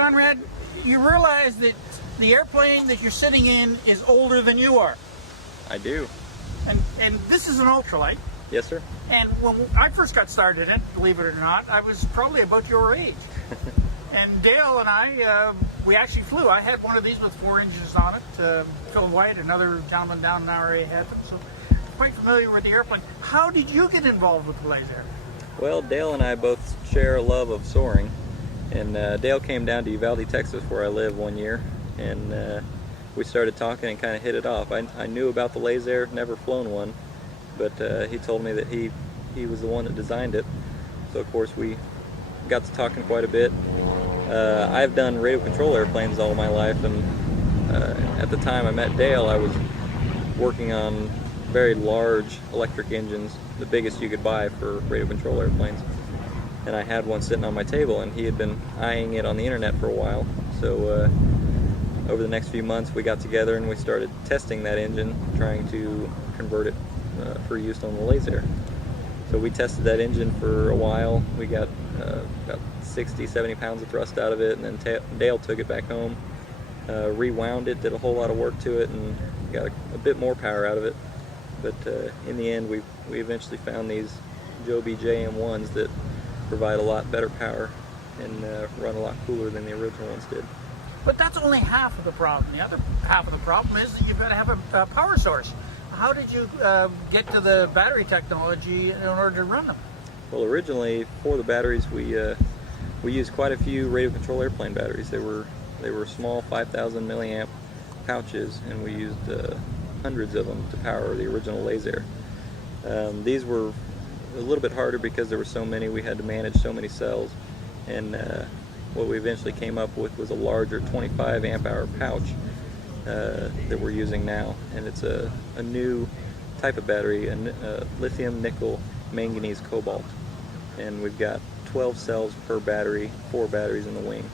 Conrad, you realize that the airplane that you're sitting in is older than you are. I do. And this is an ultralight. Yes, sir. And when I first got started in it, believe it or not, I was probably about your age. And Dale and I, we actually flew. I had one of these with 4 engines on it. Phil White, another gentleman down in our area, had them. So quite familiar with the airplane. How did you get involved with the eLazair? Well, Dale and I both share a love of soaring. And Dale came down to Uvalde, Texas, where I live, one year. And we started talking and kind of hit it off. I knew about the eLazair, never flown one. But he told me that he was the one that designed it. So of course we got to talking quite a bit. I've done radio control airplanes all my life, and at the time I met Dale, I was working on very large electric engines, the biggest you could buy for radio control airplanes. And I had one sitting on my table, and he had been eyeing it on the internet for a while. So over the next few months we got together and we started testing that engine, trying to convert it for use on the eLazair. So we tested that engine for a while. We got about 60-70 pounds of thrust out of it, and then Dale took it back home, rewound it, did a whole lot of work to it, and got a bit more power out of it. But in the end, we eventually found these Joby JM1s that provide a lot better power and run a lot cooler than the original ones did. But that's only half of the problem. The other half of the problem is that you've got to have a power source. How did you get to the battery technology in order to run them? Well, originally for the batteries, we used quite a few radio control airplane batteries. They were small 5,000 milliamp pouches, and we used hundreds of them to power the original eLazair. These were a little bit harder because there were so many. We had to manage so many cells, and what we eventually came up with was a larger 25 amp hour pouch that we're using now, and it's a new type of battery, a lithium nickel manganese cobalt, and we've got 12 cells per battery, 4 batteries in the wing,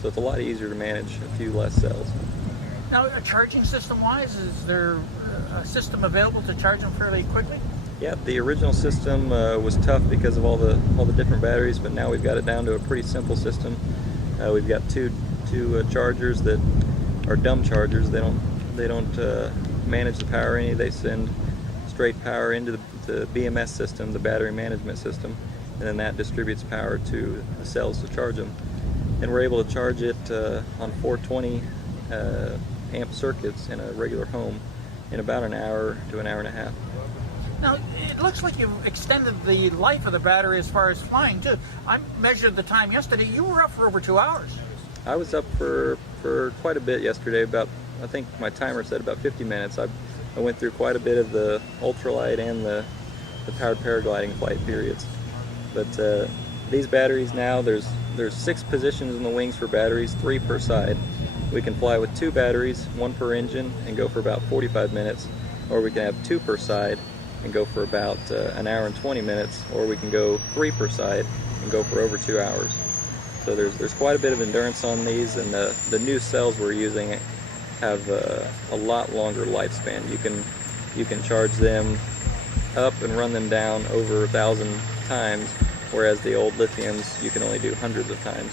so it's a lot easier to manage a few less cells. Now, charging system wise, is there a system available to charge them fairly quickly? Yeah, the original system was tough because of all the different batteries, but now we've got it down to a pretty simple system. We've got two chargers that are dumb chargers. They don't manage the power any. They send straight power into the BMS system, the battery management system, and then that distributes power to the cells to charge them. And we're able to charge it on 420 amp circuits in a regular home in about an hour to an hour and a half. Now, it looks like you've extended the life of the battery as far as flying too. I measured the time yesterday. You were up for over 2 hours. I was up for quite a bit yesterday, about, I think my timer said about 50 minutes. I went through quite a bit of the ultralight and the powered paragliding flight periods. But these batteries now, there's 6 positions in the wings for batteries, 3 per side. We can fly with 2 batteries, 1 per engine, and go for about 45 minutes, or we can have 2 per side and go for about an hour and 20 minutes, or we can go 3 per side and go for over 2 hours. So there's quite a bit of endurance on these, and the new cells we're using have a lot longer lifespan. You can charge them up and run them down over 1,000 times, whereas the old lithiums you can only do hundreds of times.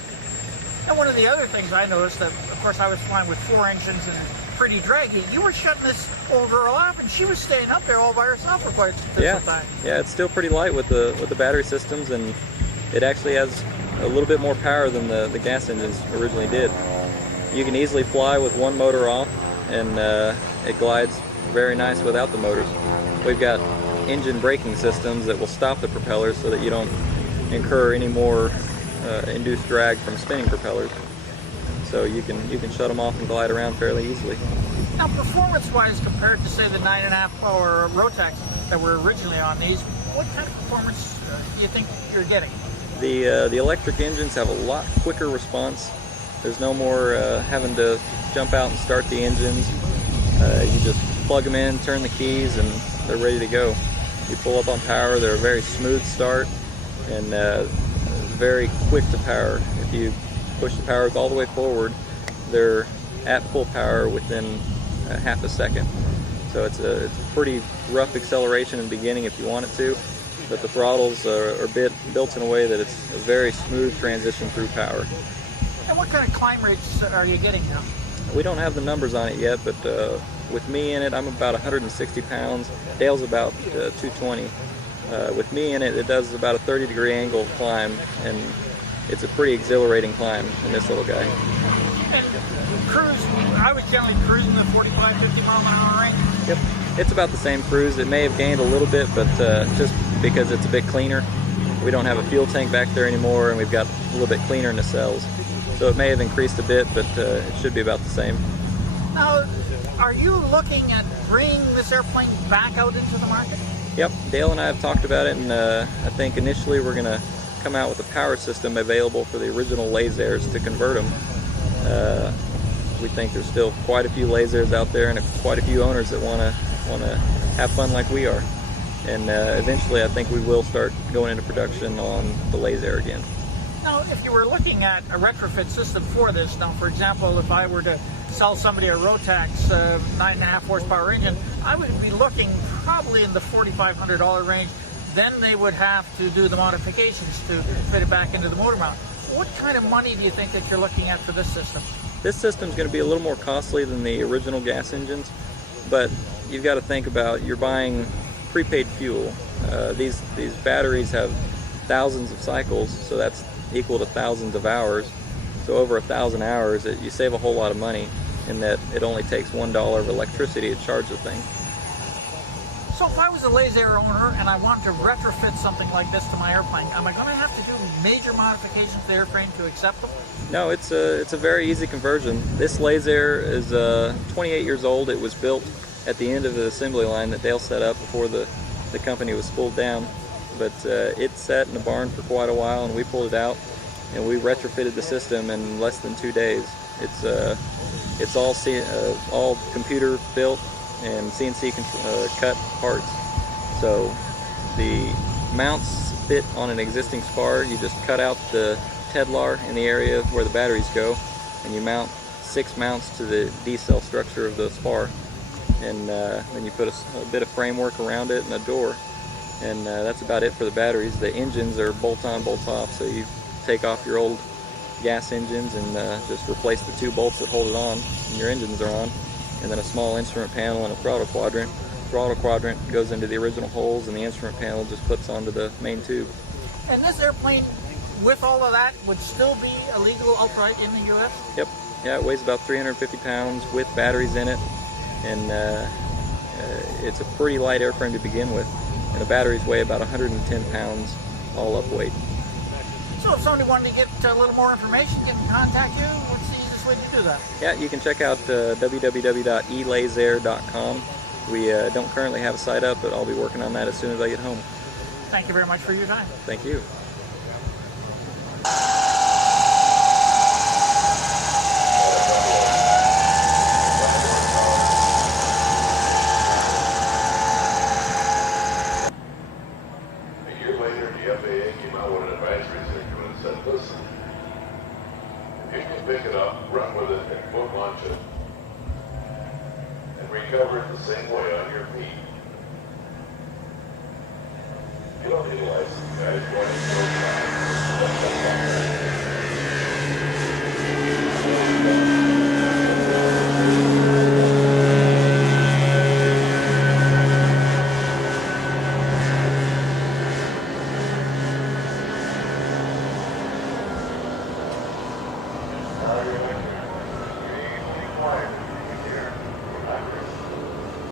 And one of the other things I noticed, that of course I was flying with 4 engines and pretty draggy. You were shutting this old girl off, and she was staying up there all by herself for quite some time. Yeah, it's still pretty light with the battery systems, and it actually has a little bit more power than the gas engines originally did. You can easily fly with one motor off, and it glides very nice without the motors. We've got engine braking systems that will stop the propellers so that you don't incur any more induced drag from spinning propellers. So you can shut them off and glide around fairly easily. Now, performance-wise, compared to say the 9.5 power Rotax that were originally on these, what kind of performance do you think you're getting? The electric engines have a lot quicker response. There's no more having to jump out and start the engines. You just plug them in, turn the keys, and they're ready to go. You pull up on power, they're a very smooth start, and very quick to power. If you push the power all the way forward, they're at full power within half a second. So it's a pretty rough acceleration in the beginning if you want it to, but the throttles are built in a way that it's a very smooth transition through power. And what kind of climb rates are you getting now? We don't have the numbers on it yet, but with me in it, I'm about 160 pounds. Dale's about 220. With me in it, it does about a 30-degree angle climb, and it's a pretty exhilarating climb in this little guy. And cruise, I was generally cruising the 45, 50 mile an hour range. Yep, it's about the same cruise. It may have gained a little bit, but just because it's a bit cleaner. We don't have a fuel tank back there anymore, and we've got a little bit cleaner nacelles. So it may have increased a bit, but it should be about the same. Now, are you looking at bringing this airplane back out into the market? Yep, Dale and I have talked about it, and I think initially we're going to come out with a power system available for the original eLazairs to convert them. We think there's still quite a few eLazairs out there, and quite a few owners that want to have fun like we are. And eventually I think we will start going into production on the eLazair again. Now, if you were looking at a retrofit system for this, now for example, if I were to sell somebody a Rotax 9.5 horsepower engine, I would be looking probably in the $4,500 range. Then they would have to do the modifications to fit it back into the motor mount. What kind of money do you think that you're looking at for this system? This system's going to be a little more costly than the original gas engines, but you've got to think about you're buying prepaid fuel. These batteries have thousands of cycles, so that's equal to thousands of hours. So over 1,000 hours, you save a whole lot of money in that it only takes $1 of electricity to charge the thing. So if I was a eLazair owner and I wanted to retrofit something like this to my airplane, am I going to have to do major modifications to the airframe to accept them? No, it's a very easy conversion. This eLazair is 28 years old. It was built at the end of the assembly line that Dale set up before the company was spooled down. But it sat in the barn for quite a while, and we pulled it out, and we retrofitted the system in less than 2 days. It's all computer built and CNC cut parts. So the mounts fit on an existing spar. You just cut out the Tedlar in the area where the batteries go, and you mount 6 mounts to the D-cell structure of the spar, and then you put a bit of framework around it and a door, and that's about it for the batteries. The engines are bolt-on, bolt-off, so you take off your old gas engines and just replace the 2 bolts that hold it on, and your engines are on. And then a small instrument panel and a throttle quadrant. Throttle quadrant goes into the original holes, and the instrument panel just puts onto the main tube. And this airplane, with all of that, would still be a legal ultralight in the U.S.? Yep. Yeah, it weighs about 350 pounds with batteries in it, and it's a pretty light airframe to begin with. And the batteries weigh about 110 pounds, all up weight. So if somebody wanted to get a little more information, they can contact you. What's the easiest way to do that? Yeah, you can check out www.eLazair.com. We don't currently have a site up, but I'll be working on that as soon as I get home. Thank you very much for your time. Thank you. A year later, the FAA came out with an advisory circular and said, listen, if you can pick it up, run with it, and boat launch it, and recover it the same way on your feet, you don't need a license, guys. Go ahead and go fly.